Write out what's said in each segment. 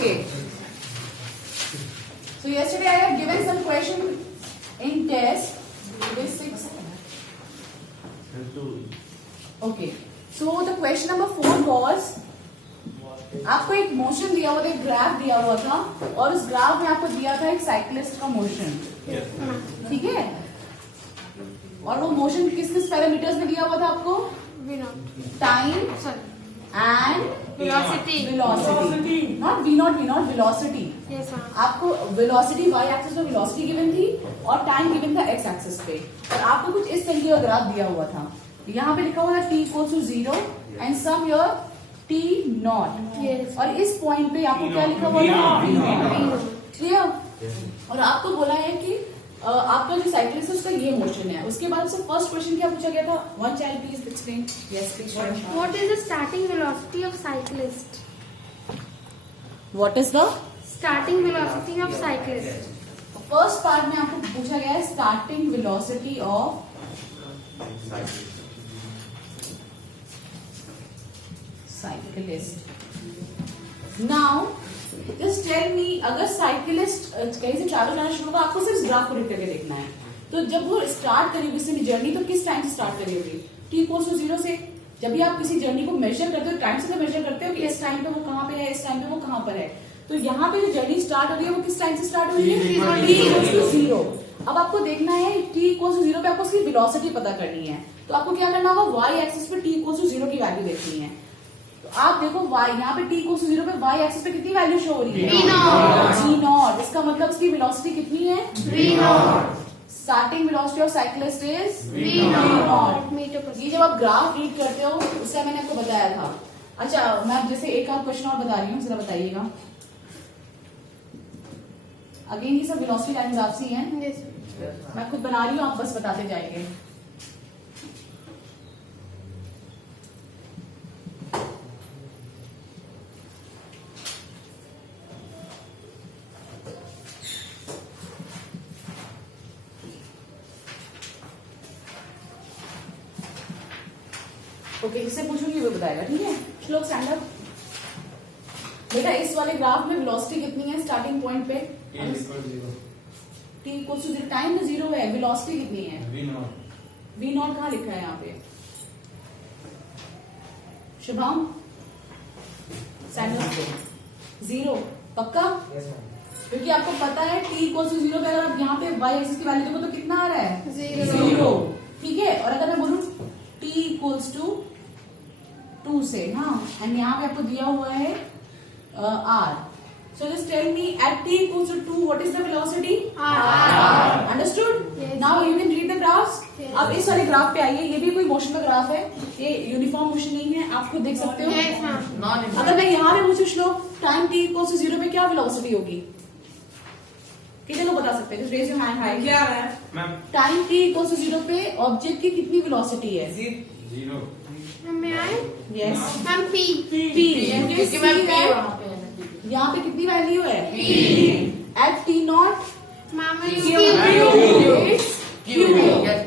Okay. So yesterday I have given some question in test. This 6. Okay. So the question number 4 was, आपको एक motion दिया हुआ था, एक ग्राफ दिया हुआ था, और उस ग्राफ में आपको दिया था एक साइक्लिस्ट का मोशन. ठीक है. और वो मोशन किस किस पैरामीटर्स में दिया हुआ था आपको? Time and velocity. Naught V naught velocity. आपको वेलोसिटी वाई एक्सिस पे वेलोसिटी गिवन थी और टाइम गिवन था एक्स एक्सिस पे, और आपको कुछ इस तरीके का ग्राफ दिया हुआ था. यहाँ पे लिखा हुआ था t equal to 0 and some your t naught, और इस पॉइंट पे आपको क्या लिखा हुआ था? क्लियर. और आपको बोला है कि आपका जो साइक्लिस्ट है उसका ये मोशन है. उसके बाद से फर्स्ट क्वेश्चन क्या पूछा गया था? One child please explain. Yes please. What is the starting velocity of cyclist? What is the Starting velocity of cyclist. First part में आपको पूछा गया है starting velocity of cyclist. Now just tell me, अगर साइकिलिस्ट कहीं से चालू जाना शुरू होगा, आपको सिर्फ ग्राफ को लिख करके देखना है. तो जब वो स्टार्ट करेगी उससे जर्नी, तो किस टाइम से स्टार्ट करी होगी? t इक्वल टू 0 से. जब भी आप किसी जर्नी को मेजर करते हो, टाइम से तो मेजर करते हो कि इस टाइम पे वो कहाँ पे है, इस टाइम पे वो कहाँ पर है. तो यहाँ पे जो जर्नी स्टार्ट हो रही है वो किस टाइम से स्टार्ट हो रही है? t equal to 0. अब आपको देखना है t इक्वल टू 0 पे आपको उसकी वेलोसिटी पता करनी है. तो आपको क्या करना होगा? y एक्सिस पे t इक्वल टू 0 की वैल्यू देखनी है. तो आप देखो y यहाँ पे t इक्वल टू 0 पे y एक्सिस पे कितनी वैल्यू शो हो रही है? v not. इसका मतलब उसकी वेलोसिटी कितनी है? v not. Starting velocity of cyclist is v not. ये जब आप ग्राफ रीड करते हो उससे मैंने आपको बताया था. अच्छा, मैं जैसे एक और क्वेश्चन और बता रही हूँ, जरा बताइएगा. अगेन ये सब वेलोसिटी टाइम्स आपसी हैं. मैं खुद बना रही हूँ, आप बस बताते जाएंगे. ओके, जिससे पूछूंगी वो बताएगा. ठीक है. श्लोक स्टैंड अप. बेटा इस वाले ग्राफ में वेलोसिटी कितनी है स्टार्टिंग पॉइंट पे? t equal to 0. टाइम तो 0 है, वेलोसिटी कितनी है? v नॉट कहाँ लिखा है यहाँ पे? Shubham stand up. 0 पक्का? क्योंकि आपको पता है t इक्वल टू 0 पे अगर आप यहाँ पे y एक्सिस की वैल्यू देखो तो कितना आ रहा है? 0. ठीक है. और अगर मैं बोलूं t इक्वल्स टू 2 से, हाँ, एंड यहाँ पे आपको दिया हुआ है r. So just tell me at t equals to 2 what is the velocity? r. Understood? Yes. Now you can read the graphs. Yes. अब इस वाले ग्राफ पे आइए. ये भी कोई मोशन का ग्राफ है, ये यूनिफॉर्म मोशन नहीं है, आप खुद देख सकते हो. Yes, हाँ. अगर मैं यहाँ पे पूछूं श्लोक टाइम t equals to 0 पे क्या वेलोसिटी होगी? कितने लोग बता सकते हैं? Just raise your hand high. क्या है ma'am? Time t equals to 0 पे ऑब्जेक्ट की कितनी वेलोसिटी है? 0. May I? Yes. Ma'am, P. क्योंकि मैं p वहाँ पे है. यहाँ पे कितनी वैल्यू है? At t naught. Ma'am, Q.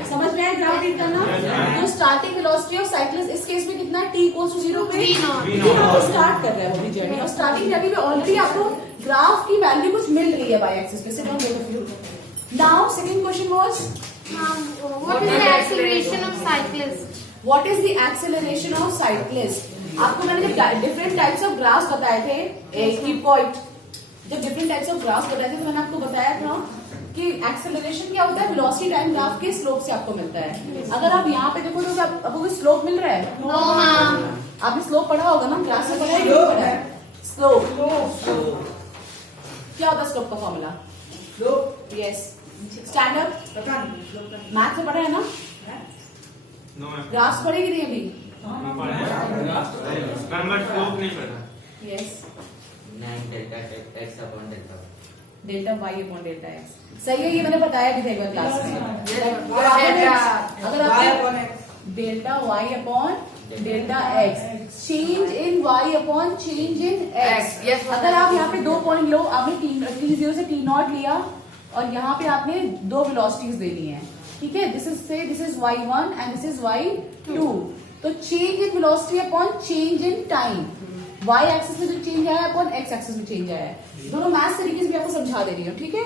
समझ में आया ग्राफ रीड करना? तो स्टार्टिंग वेलोसिटी ऑफ साइक्लिस्ट इस केस में कितना है? t इक्वल्स टू 0 पे V naught. v naught start कर रहा है वो जर्नी, और स्टार्टिंग जर्नी में ऑलरेडी आपको ग्राफ की वैल्यू कुछ मिल रही है बाय एक्सिस पे. सिर्फ both of you. Now second question was, What is the acceleration of cyclist? What is the acceleration of cyclist? आपको मैंने जब डिफरेंट टाइप्स ऑफ ग्राफ्स बताए थे, कीप पॉइंट, जब डिफरेंट टाइप्स ऑफ ग्राफ्स बताए थे तो मैंने आपको बताया था कि एक्सेलरेशन क्या होता है? वेलोसिटी टाइम ग्राफ के स्लोप से आपको मिलता है. अगर आप यहाँ पे देखो तो आपको कोई स्लोप मिल रहा है? No, ma'am. आपने स्लोप पढ़ा होगा ना, क्लास में पढ़ा है कि नहीं पढ़ा है? स्लोप क्या होता है? स्लोप का formula? Yes. Stand up. Math में पढ़ा है ना? ग्राफ्स पढ़ेगी नहीं अभी? Yes. Delta Y upon delta X. सही है, ये मैंने बताया भी था एक बार क्लास में. अगर आप delta Y upon delta X, change in Y upon change in X. अगर आप यहाँ पे 2 पॉइंट लो, आपने t0 से t नॉट लिया और यहाँ पे आपने 2 वेलोसिटीज देनी है. ठीक है. This is y1 and this is y2. तो change in velocity upon change in time, Y axis में जो चेंज आया है अपन एक्स एक्सिस में चेंज आया है। दोनों मैथ्स तरीके से भी आपको समझा दे रही हूँ, ठीक है।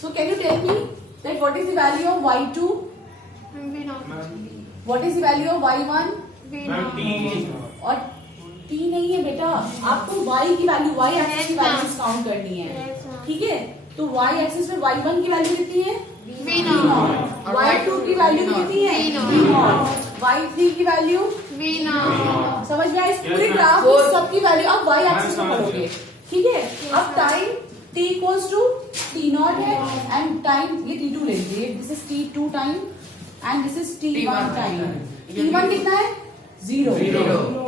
So can you tell me that what is the value of y2, V naught. What is the value of y1 V naught. और t नहीं है बेटा, आपको y की वैल्यू y एक्सिस की वैल्यूज काउंट करनी है, Yes, ma'am. ठीक है। तो y एक्सिस में y1 की वैल्यू कितनी है V naught. y2 की वैल्यू कितनी है V naught. v naught, y3 की वैल्यू V naught. समझ में आया। इस पूरे ग्राफ में सबकी वैल्यू आप y एक्सिस में पढ़ोगे, ठीक है। अब time t equals to t0 है एंड टाइम ये t2 ले लीजिए, this is t2 time and this is t1 time. t1 कितना है 0,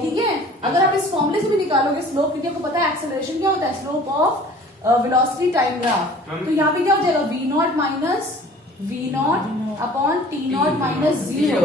ठीक है। अगर आप इस फॉर्मूले से भी निकालोगे स्लोप, क्योंकि आपको पता है एक्सेलरेशन क्या होता है, slope of velocity time graph, तो यहाँ पे क्या हो जाएगा v0 minus v0 upon t0 minus 0,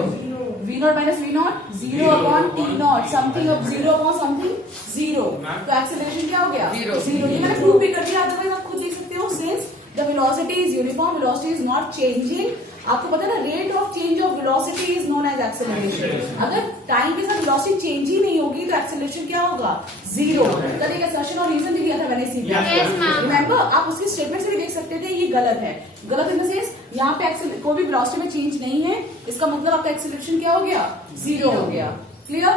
v0 minus v0 0 upon t0 something of 0 upon something 0। तो एक्सेलरेशन क्या हो गया 0। ये मैंने प्रूव भी कर दिया, अदरवाइज आप खुद देख सकते हो। Since the velocity is uniform, velocity is not changing, आपको पता है ना rate of change of velocity is known as acceleration. अगर टाइम के साथ वेलोसिटी चेंज ही नहीं होगी तो एक्सेलरेशन क्या होगा 0। कल एक असर्शन और रीजन भी दिया था मैंने सीखा, Yes, ma'am. रिमेंबर। आप उसकी स्टेटमेंट से भी देख सकते थे ये गलत है, गलत इन द सेंस यहाँ पे कोई भी वेलोसिटी में चेंज नहीं है, इसका मतलब आपका एक्सेलरेशन क्या हो गया 0 हो गया। क्लियर?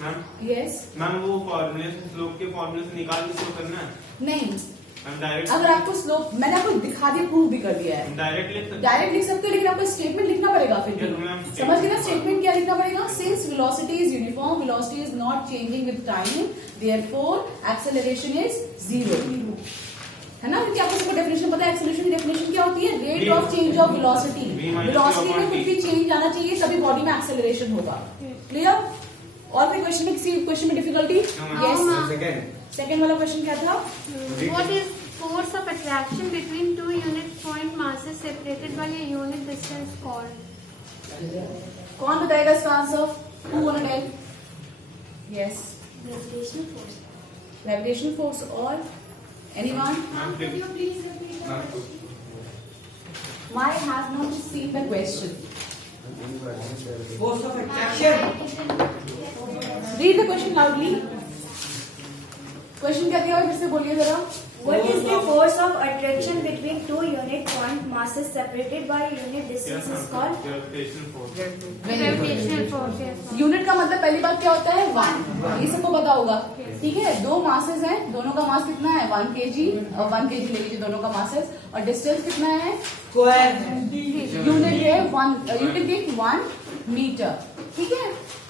मैम यस मैम वो फॉर्मूले से स्लोप के फॉर्मूले से निकाल के शो करना है नहीं, मैम। डायरेक्ट अगर आपको स्लोप मैंने आपको दिखा दिया, प्रूव भी कर दिया है, डायरेक्ट लिख सकते हैं। डायरेक्ट लिख सकते हो, लेकिन आपको स्टेटमेंट लिखना पड़ेगा फिर Yes, भी। ma'am. समझ गए ना स्टेटमेंट क्या लिखना पड़ेगा? Since velocity is uniform, velocity is not changing with time, therefore acceleration is 0, है ना। क्योंकि आपको सबको डेफिनेशन पता है, एक्सेलरेशन की डेफिनेशन क्या होती है rate of change of velocity. Velocity में कुछ भी चेंज आना चाहिए तभी बॉडी में एक्सेलरेशन होगा। क्लियर? और कोई क्वेश्चन में, किसी क्वेश्चन में डिफिकल्टी? यस, सेकंड वाला क्वेश्चन क्या था? What is force of attraction between two unit point masses separated by a unit distance called? कौन बताएगा इसका answer? Who wanna tell? Yes, Gravitational force. gravitational force or anyone? Ma'am Could you please repeat the ma'am question? Might have not seen the question. Force of attraction. Read the question loudly. Question क्या दिया हुआ है, फिर से बोलिए जरा। What is the force of attraction between two unit point masses separated by unit distance is called? Gravitational force. Gravitational force. Yes, ma'am. Unit का मतलब पहली बात क्या होता है 1, ये सबको पता होगा, ठीक है। दो मासेस हैं, दोनों का मास कितना है 1 kg और 1 kg ले लीजिए दोनों का मासेस, और डिस्टेंस कितना है Square. यूनिट है 1, यू कैन टेक 1 मीटर, ठीक है।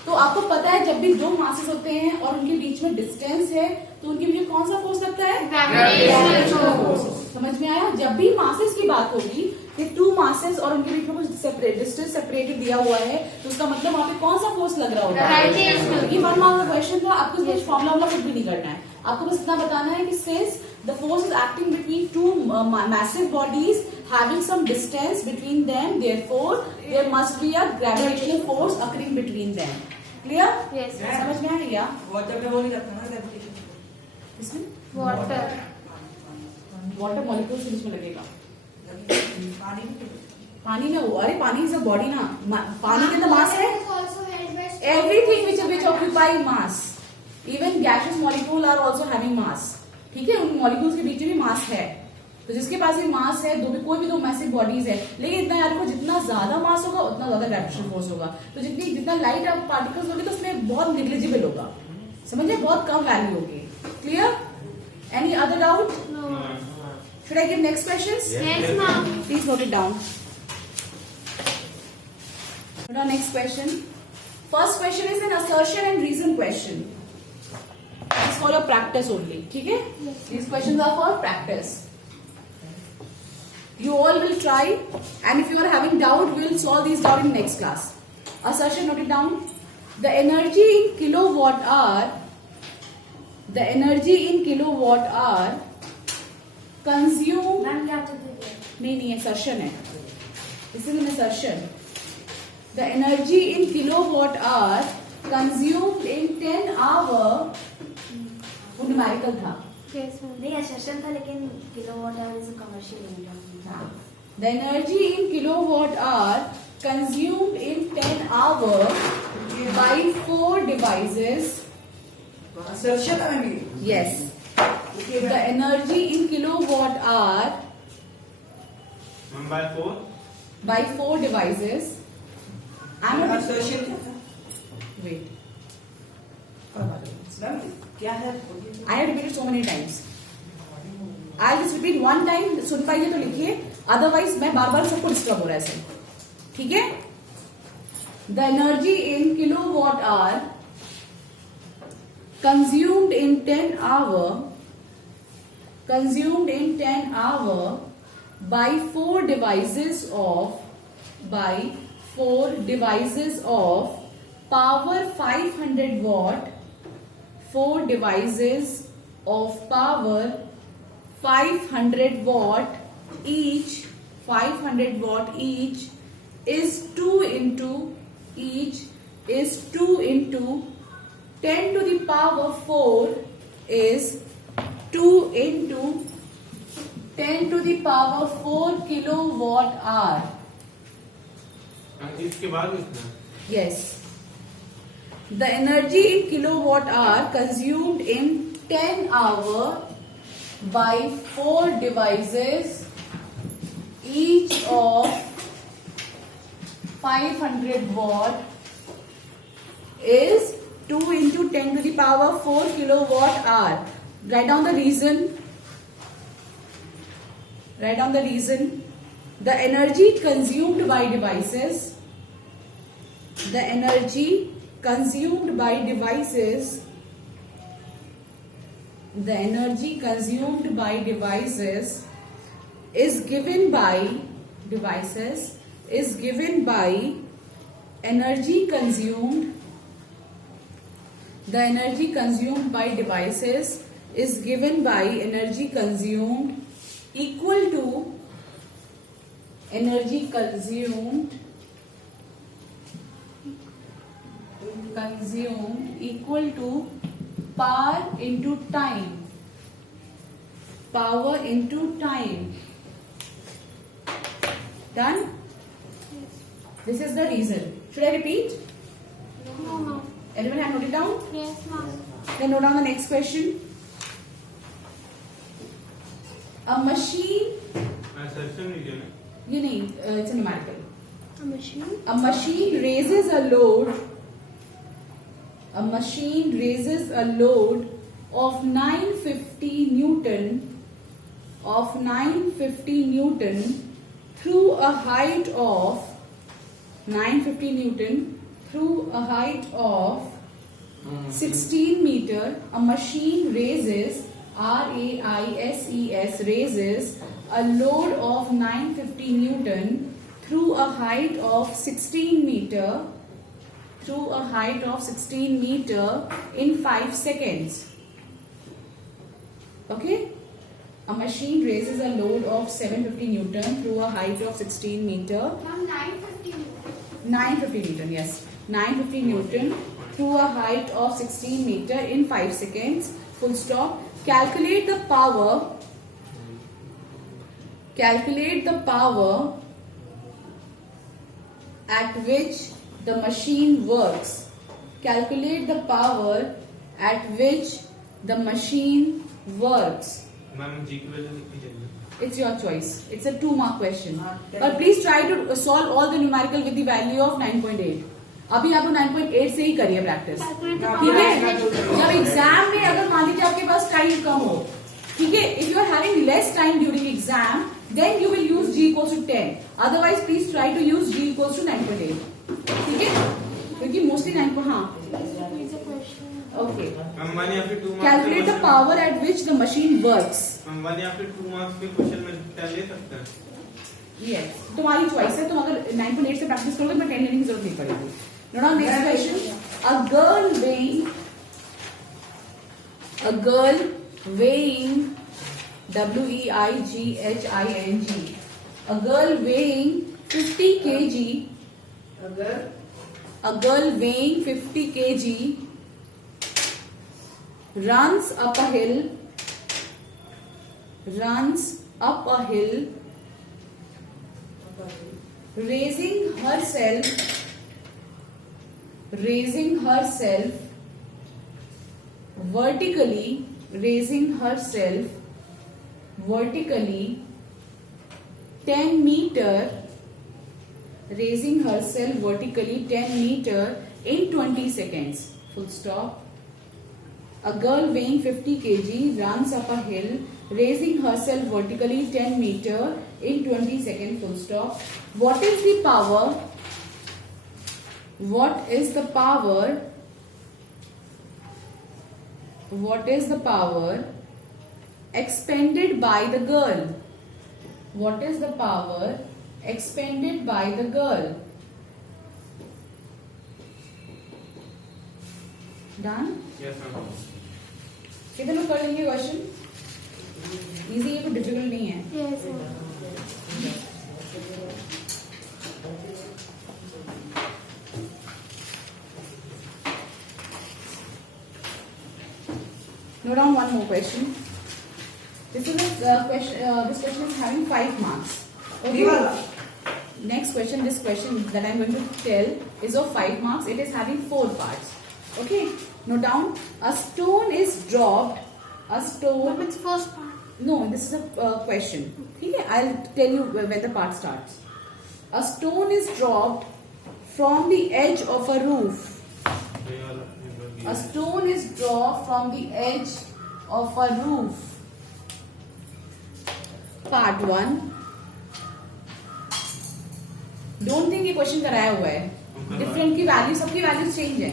तो आपको पता है जब भी दो मासेस होते हैं और उनके बीच में डिस्टेंस है तो उनके बीच में कौन सा फोर्स लगता है Gravitational फोर्स। समझ में आया? जब भी मासेस की बात होगी कि 2 मासेस और उनके बीच में कुछ डिस्टेंस सेपरेटेड दिया हुआ है तो उसका मतलब वहाँ पे कौन सा फोर्स लग रहा होगा Gravitational. ये 1 मार्क का क्वेश्चन था, आपको कुछ फॉर्मूला वाला कुछ भी नहीं करना है, आपको बस इतना बताना है कि since the force is acting between two massive bodies having some distance between them, therefore there must be a gravitational force occurring between them. Clear? Yes. समझ में आ गया? Water में वो नहीं लगता ना gravitation. इसमें Water. वाटर मॉलिक्यूल्स इसमें लगेगा, पानी में पानी में, अरे पानी इज अ बॉडी ना, पानी के अंदर मास है, Also held by everything which occupy mass, even gaseous molecule are also having mass, ठीक है। उन मॉलिक्यूल्स के बीच में भी मास है, तो जिसके पास ये मास है, कोई भी दो मैसिव बॉडीज है, लेकिन इतना याद रखो जितना ज्यादा मास होगा उतना ज्यादा ग्रेविटेशनल फोर्स होगा। तो जितना लाइट पार्टिकल्स होंगे तो उसमें बहुत निग्लिजिबल होगा, समझिए, बहुत कम वैल्यू होगी। Clear? Any other doubt? No. Should I give next questions? Yes, ma'am. Please note it down. Now next question. First question is an assertion and reason question. This is for your practice only. ठीक है? These questions are for practice. You all will try, and if you are having doubt, we will solve these down in next class. Assertion, note it down. The energy in kilowatt hour. The energy in kilowatt hour consumed. Ma'am, you have to do that. नहीं assertion है, this is an assertion. The energy in kilowatt hour consumed in 10 hour, वो numerical था। Yes, ma'am. नहीं assertion था लेकिन kilowatt hour is a commercial unit. The energy in kilowatt hour consumed in 10 hours by 4 devices. Assertion I mean. Yes. The energy in kilowatt hour By 4. by 4 devices. I'm not Assertion क्या था? wait. Ma'am क्या है? I have repeated so many times. I'll just repeat one time. सुन पाइए तो लिखिए. Otherwise मैं बार बार सबको disturb हो रहा है ऐसे. ठीक है? The energy in kilowatt hour consumed in 10 hour by 4 devices of power 500 watt. 4 devices of power 500 watt each. 500 watt each is 2 into 10 to the power 4 is 2 into 10 to the power 4 kilowatt hour. इसके बाद इतना. Yes. The energy in kilowatt hour consumed in 10 hour by 4 devices each of 500 watt is 2 into 10 to the power 4 kilowatt hour. Write down the reason. The energy consumed by devices. The energy consumed by devices is given by energy consumed. The energy consumed by devices is given by energy consumed equal to energy consumed equal to power into time. Done? This is the reason. Should I repeat? No, ma'am. Everyone have noted down? Yes, ma'am. Then note down the next question. A machine, Assertion लीजिए ना. you need, it's a numerical. A machine. A machine raises a load of 950 Newton through a height of 16 meter. A machine raises raises a load of 950 Newton through a height of 16 meter in 5 seconds. Okay? A machine raises a load of 750 Newton through a height of 16 meter. Ma'am, 950 Newton. 950 Newton, yes. 950 Newton through a height of 16 meter in 5 seconds. Full stop. Calculate the power at which the machine works. Ma'am ji की वजह से लिखनी चाहिए. It's your choice. It's a 2-mark question. But please try to solve all the numerical with the value of 9.8. अभी आप लोग 9.8 से ही करिए प्रैक्टिस. Calculate the ठीक power है? at which जब एग्जाम में अगर मान लीजिए आपके पास टाइम कम हो, ठीक है, if you are having less time during exam, then you will use G equals to 10. Otherwise, please try to use G equals to 9.8. ठीक है? क्योंकि मोस्टली 9 हाँ. Read the question. Okay. Ma'am 1 या फिर 2 marks. Calculate the power at which the machine works. Ma'am 1 या फिर 2 marks के question में क्या ले सकते हैं. Yes. तुम्हारी चॉइस है. तुम अगर 9.8 से प्रैक्टिस करोगे तो 10 लेने की जरूरत नहीं पड़ेगी. Now next question. A girl weighing WEIGHING. A girl weighing 50 kg. A girl weighing 50 kg runs up a hill raising herself vertically 10 meter, raising herself vertically 10 meter in 20 seconds. Full stop. A girl weighing 50 kg runs up a hill, raising herself vertically 10 meter in 20 seconds. Full stop. What is the power? What is the power? What is the power expended by the girl? What is the power expended by the girl? Done? Yes, ma'am. कितने लोग कर लेंगे question? Easy है, कोई difficult नहीं है. Yes, sir. Note down one more question. This is a question. This question is having 5 marks. ये वाला Next question. This question that I am going to tell is of 5 marks. It is having 4 parts. Okay. Note down. A stone is dropped. A stone. Which first part? No, this is a question. Okay. I'll tell you where the part starts. A stone is dropped from the edge of a roof. A stone is dropped from the edge of a roof. Part 1. Don't think ये question कराया हुआ है. Different की value, सबकी values change है.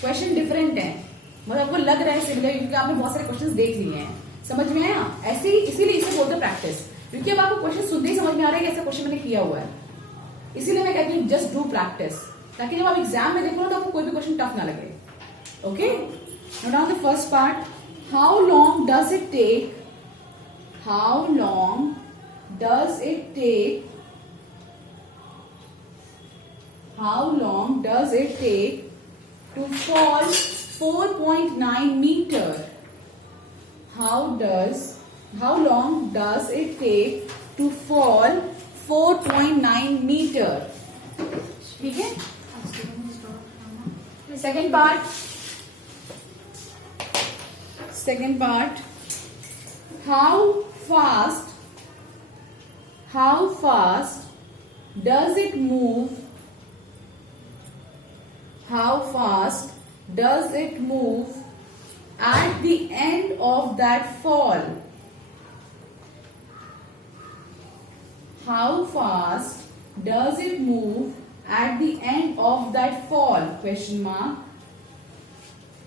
Question different है. मतलब आपको लग रहा है सिमिलर क्योंकि आपने बहुत सारे क्वेश्चंस देख लिए हैं. समझ में आया? ऐसे ही इसीलिए इसे बोलते हैं प्रैक्टिस. क्योंकि अब आपको क्वेश्चन सुनते ही समझ में आ रहा है कि ऐसा क्वेश्चन मैंने किया हुआ है. इसीलिए मैं कहती हूँ जस्ट डू प्रैक्टिस, ताकि जब आप एग्जाम में देखो ना तो आपको कोई भी क्वेश्चन टफ ना लगे. Okay? Now the first part. How long does it take? How long does it take? How long does it take to fall 4.9 meter? How long does it take to fall 4.9 meter? ठीक है? Second part. Second part. How fast does it move? How fast does it move at the end of that fall? How fast does it move at the end of that fall? Question mark.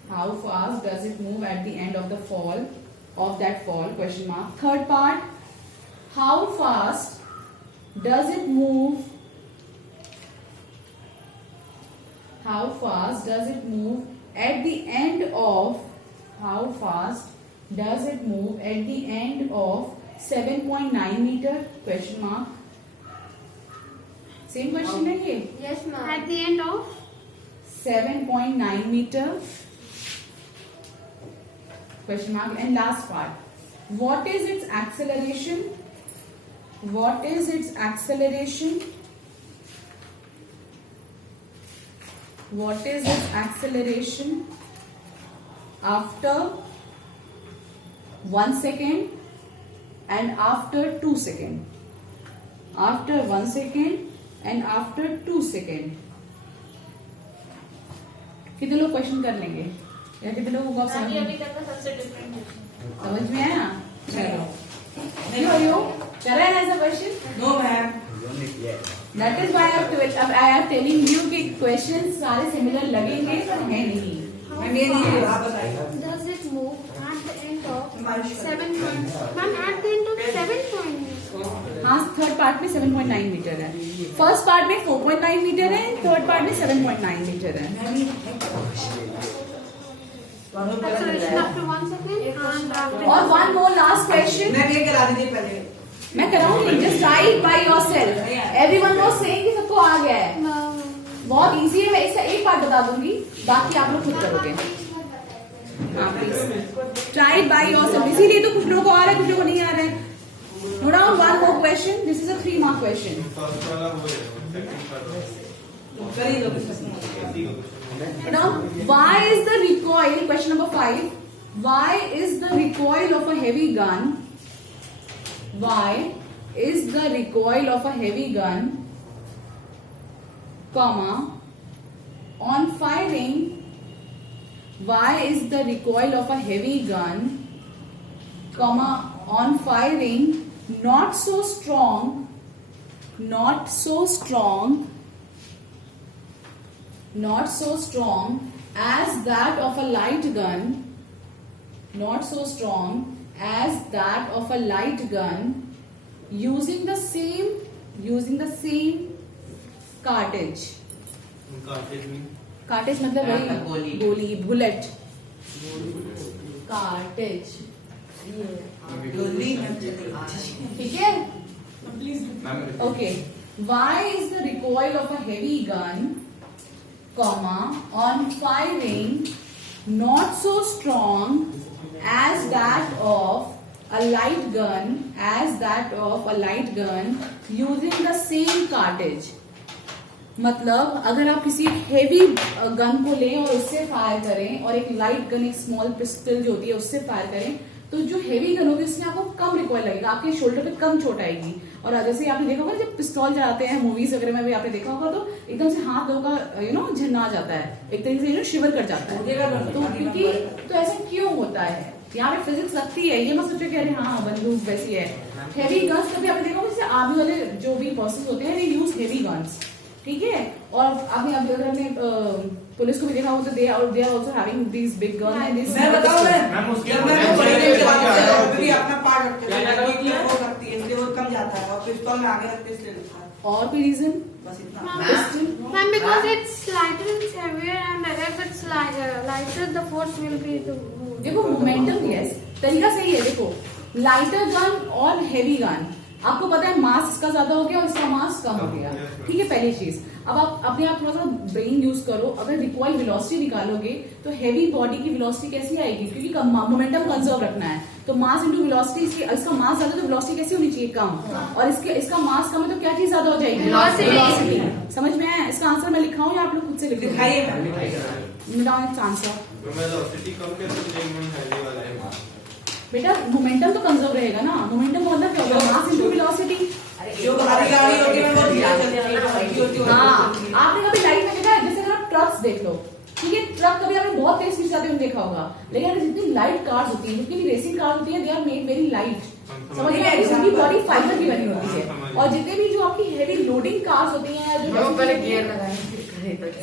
How fast does it move at the end of the fall of that fall? Question mark. Third part. How fast does it move? How fast does it move at the end of? How fast does it move at the end of 7.9 meter? Question mark. Same question है ये? Yes, ma'am. At the end of 7.9 meter. Question mark. And last part. What is its acceleration? What is its acceleration? What is its acceleration after 1 second and after 2 seconds? After 1 second and after 2 seconds. कितने लोग question कर लेंगे या कितने लोगों को समझ अभी तक का सबसे डिफरेंट क्वेश्चन. समझ में आया? चलो you करा है ऐसा question? No ma'am. That is why I am telling you कि क्वेश्चन सारे सिमिलर लगेंगे पर है नहीं. मैम ये नहीं है, आप बताइए. Does it move at the end of Ma'am, 7 point? Ma'am, at the end of 7 point. हाँ, थर्ड पार्ट में 7.9 मीटर है. फर्स्ट पार्ट में 4.9 मीटर है. थर्ड पार्ट में 7.9 मीटर है. Acceleration after 1 second and after. और one more last question ma'am ये करा दीजिए पहले. मैं कराऊंगी. Just write by yourself. Everyone was saying कि सबको आ गया है. बहुत इजी है. मैं इसका एक पार्ट बता दूंगी, बाकी आप लोग खुद करोगे. Try by yourself. इसीलिए तो कुछ लोगों को आ रहा है, कुछ लोगों को नहीं आ रहा है. Note down one more question. This is a 3-mark question. First वाला वो है सेकंड का कर ही दो किसी को। इसी का question Now, why is the recoil? Question number 5. Why is the recoil of a heavy gun? Why is the recoil of a heavy gun, comma, on firing? Why is the recoil of a heavy gun, comma, on firing not so strong, not so strong as that of a light gun, not so strong as that of a light gun, using the same cartridge. Cartridge में cartridge मतलब वही गोली bullet cartridge गोली ठीक है okay why is the recoil of a heavy gun, comma, on firing not so strong as that of a light gun using the same cartridge. मतलब अगर आप किसी हेवी गन को लें और उससे फायर करें और एक लाइट गन एक स्मॉल पिस्टल जो होती है उससे फायर करें तो जो हेवी गन होगी उसमें आपको कम रिकॉइल लगेगा, आपके शोल्डर पे कम चोट आएगी। और जैसे आपने देखा होगा जब पिस्तौल चलाते हैं मूवीज वगैरह में भी आपने देखा होगा तो एकदम से हाथ लोगों का झन्ना जाता है, एक तरीके से शिवर कर जाता है। तो क्योंकि तो ऐसा क्यों होता है? यहाँ पे फिजिक्स लगती है, ये मत सोचो कि अरे हाँ बंदूक वैसी है। हेवी गन्स कभी आपने देखा होगा जैसे आर्मी वाले जो भी पर्सन होते हैं दे यूज हेवी गन्स, ठीक है। और आपने अगर हमने पुलिस को भी देखा हो तो they are also having these big gun and this मैं बताऊं मैम, उसके जब मैं बड़ी रेंज चलाता हूं तो भी अपना पार्ट रखते हैं वो रखती है इसलिए वो कम जाता है और पिस्तौल में आगे रखते हैं इसलिए लिखा है और भी रीजन बस इतना। Ma'am, because it's lighter, it's heavier, and if it's lighter, the force will be the. देखो मोमेंटम यस तरीका सही है। देखो लाइटर गन और हेवी गन आपको पता है मास इसका ज्यादा हो गया और इसका मास कम हो गया, ठीक है पहली चीज। अब आप अपने आप थोड़ा सा ब्रेन यूज करो, अगर रिकॉइल वेलोसिटी निकालोगे तो हेवी बॉडी की वेलोसिटी कैसी आएगी क्योंकि मोमेंटम कंजर्व रखना है तो मास इंटू वेलोसिटी, इसका मास ज्यादा तो वेलोसिटी कैसी होनी चाहिए कम, और इसका मास कम है तो क्या चीज ज्यादा हो जाएगी वेलोसिटी। समझ में आया? इसका आंसर मैं लिखा हूँ या आप लोग खुद से लिख दिखाइए मैम आंसर तो वेलोसिटी कम कैसे हो जाएगी मैम हेवी वाला है बेटा मोमेंटम तो कंजर्व रहेगा ना। मोमेंटम मतलब क्या होगा? Mass into velocity. जो भारी गाड़ी होती है वो धीरे चलती है हाँ आपने कभी लाइफ में देखा है जैसे अगर आप ट्रक्स देख लो, ठीक है ट्रक कभी आपने बहुत तेज स्पीड चलाते हुए देखा होगा, लेकिन अगर जितनी लाइट कार्स होती है जितनी भी रेसिंग कार्स होती है they are made very light. समझ में आएगी? उनकी बॉडी फाइबर की बनी होती है। और जितने भी जो आपकी हेवी लोडिंग कार्स होती हैं जो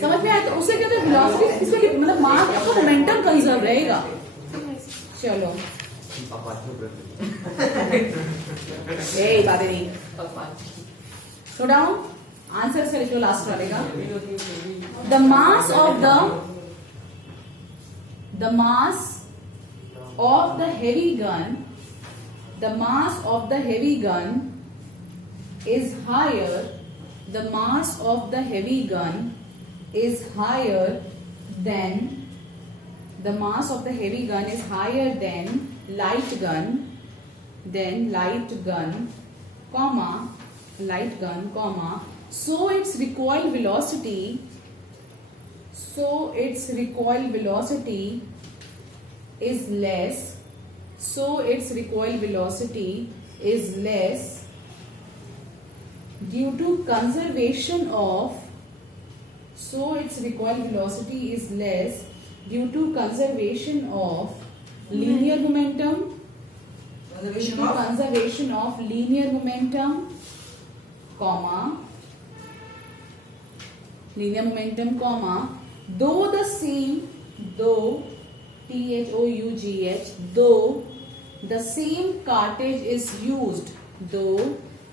समझ में आए तो उससे क्या होता है वेलोसिटी इसमें मतलब मास आपका मोमेंटम कंजर्व रहेगा। चलो बातें नहीं सो डाउन आंसर से लिखो लास्ट वाले का। The mass of the heavy gun is higher than light gun, comma, so its recoil velocity is less due to conservation of linear momentum, though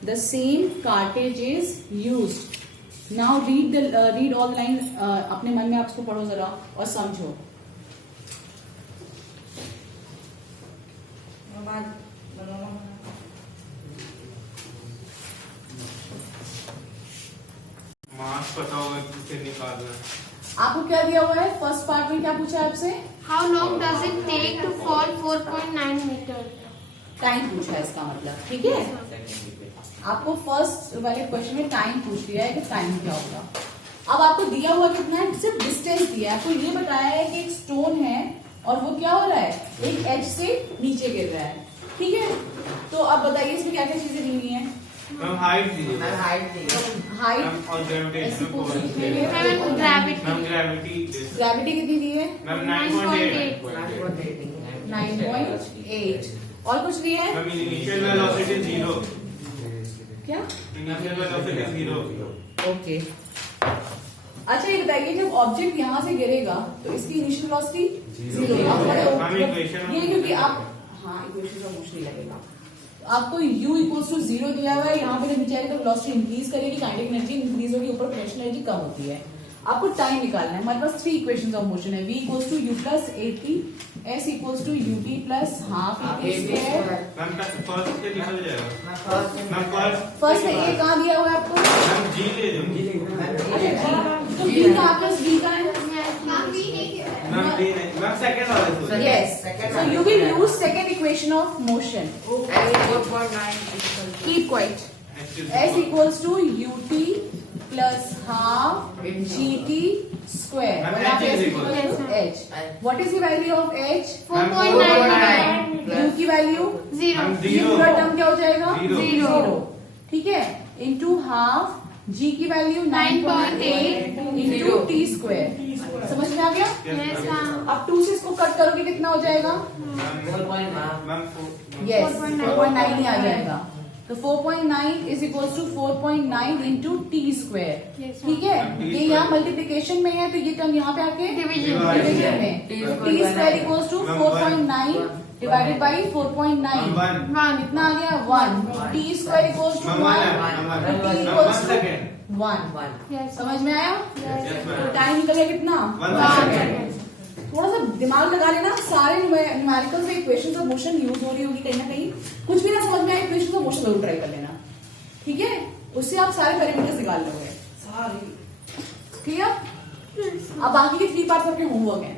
the same cartridge is used. Now read all the line अपने मन में आप इसको पढ़ो जरा और समझो। मास पता होगा किसे निकालना है। आपको क्या दिया हुआ है? फर्स्ट पार्ट में क्या पूछा है आपसे? How long does it take to fall 4.9 meter? Time पूछा है इसका मतलब, ठीक है। आपको फर्स्ट वाले क्वेश्चन में टाइम पूछ लिया है कि टाइम क्या होगा। अब आपको दिया हुआ कितना है, सिर्फ डिस्टेंस दिया है। आपको ये बताया है कि एक स्टोन है और वो क्या हो रहा है, एक एज से नीचे गिर रहा है, ठीक है। तो अब बताइए इसमें क्या क्या चीजें दी हुई है। मैम हाइट दीजिए, हाइट और ऐसी कुछ ग्रेविटेशनल चीजें हैं। Ma'am gravity ma'am gravity gravity कितनी दी है, मैम 9.8 9.8। और कुछ दिया है मैम इनिशियल वेलोसिटी 0, क्या, इनिशियल वेलोसिटी 0। ओके। अच्छा ये बताइए जब ऑब्जेक्ट यहाँ से गिरेगा तो इसकी इनिशियल वेलोसिटी 0 हम equation ये क्योंकि आप, हाँ इक्वेशन का मुश्किल लगेगा। आपको u इक्वल्स टू 0 दिया हुआ है, यहाँ पे जब नीचे आएगी तो वेलोसिटी इंक्रीज करेगी, काइनेटिक एनर्जी इंक्रीज होगी, ऊपर पोटेंशियल एनर्जी कम होती है। आपको टाइम निकालना है। हमारे पास 3 इक्वेशंस ऑफ मोशन है। v equals to u plus at, s equals to ut plus half at square. Ma'am first से निकल जाएगा। मैम फर्स्ट में a कहाँ दिया हुआ है आपको, मैम जी ले दो। तो b का प्लस b का है, मैम डी नहीं, मैम सेकंड वाले से। yes, so you will use second equation of motion, keep quiet, s equals to ut plus half gt square, Ma'am, और यहाँ पे h s is equals equal to h, what is the value of h, 4.9 u की value, zero ma'am ये पूरा term क्या हो जाएगा, Zero. Zero, ठीक है, इंटू हाफ g की वैल्यू 9.8 इंटू टी स्क्वायर। समझ में आ गया। यस मैम अब 2 से इसको कट करोगे कितना हो जाएगा, मैम यस 4.9 ही आ जाएगा। तो 4.9 is equals to 4.9 into T square, Yes, ठीक है। ये यहाँ मल्टीप्लीकेशन में है तो ये टर्म यहाँ पे आके डिवीजन डिवीजन में, T square equals to 4.9 divided by 4.9, one कितना आ गया 1, T square equals to 1, T equals to 1। Yes समझ में आया। Yes, ma'am. तो टाइम निकल गया कितना, 1 सेकंड। थोड़ा सा दिमाग लगा लेना, सारे न्यूमेरिकल्स में इक्वेशंस ऑफ मोशन यूज हो रही होगी कहीं ना कहीं, कुछ भी ना समझ में आए इक्वेशंस ऑफ मोशन जरूर ट्राई कर लेना, ठीक है। उससे आप सारे पैरामीटर्स निकाल लोगे, क्लियर। अब बाकी के 3 पार्ट्स आपके होमवर्क हैं,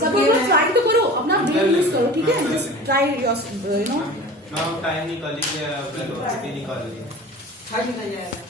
सब लोग ट्राई तो करो, अपना ब्रेन यूज करो, ठीक है। Just try your, you know. Ma'am time निकाल लीजिए, वेलोसिटी निकाल लीजिए। निकल जाएगा।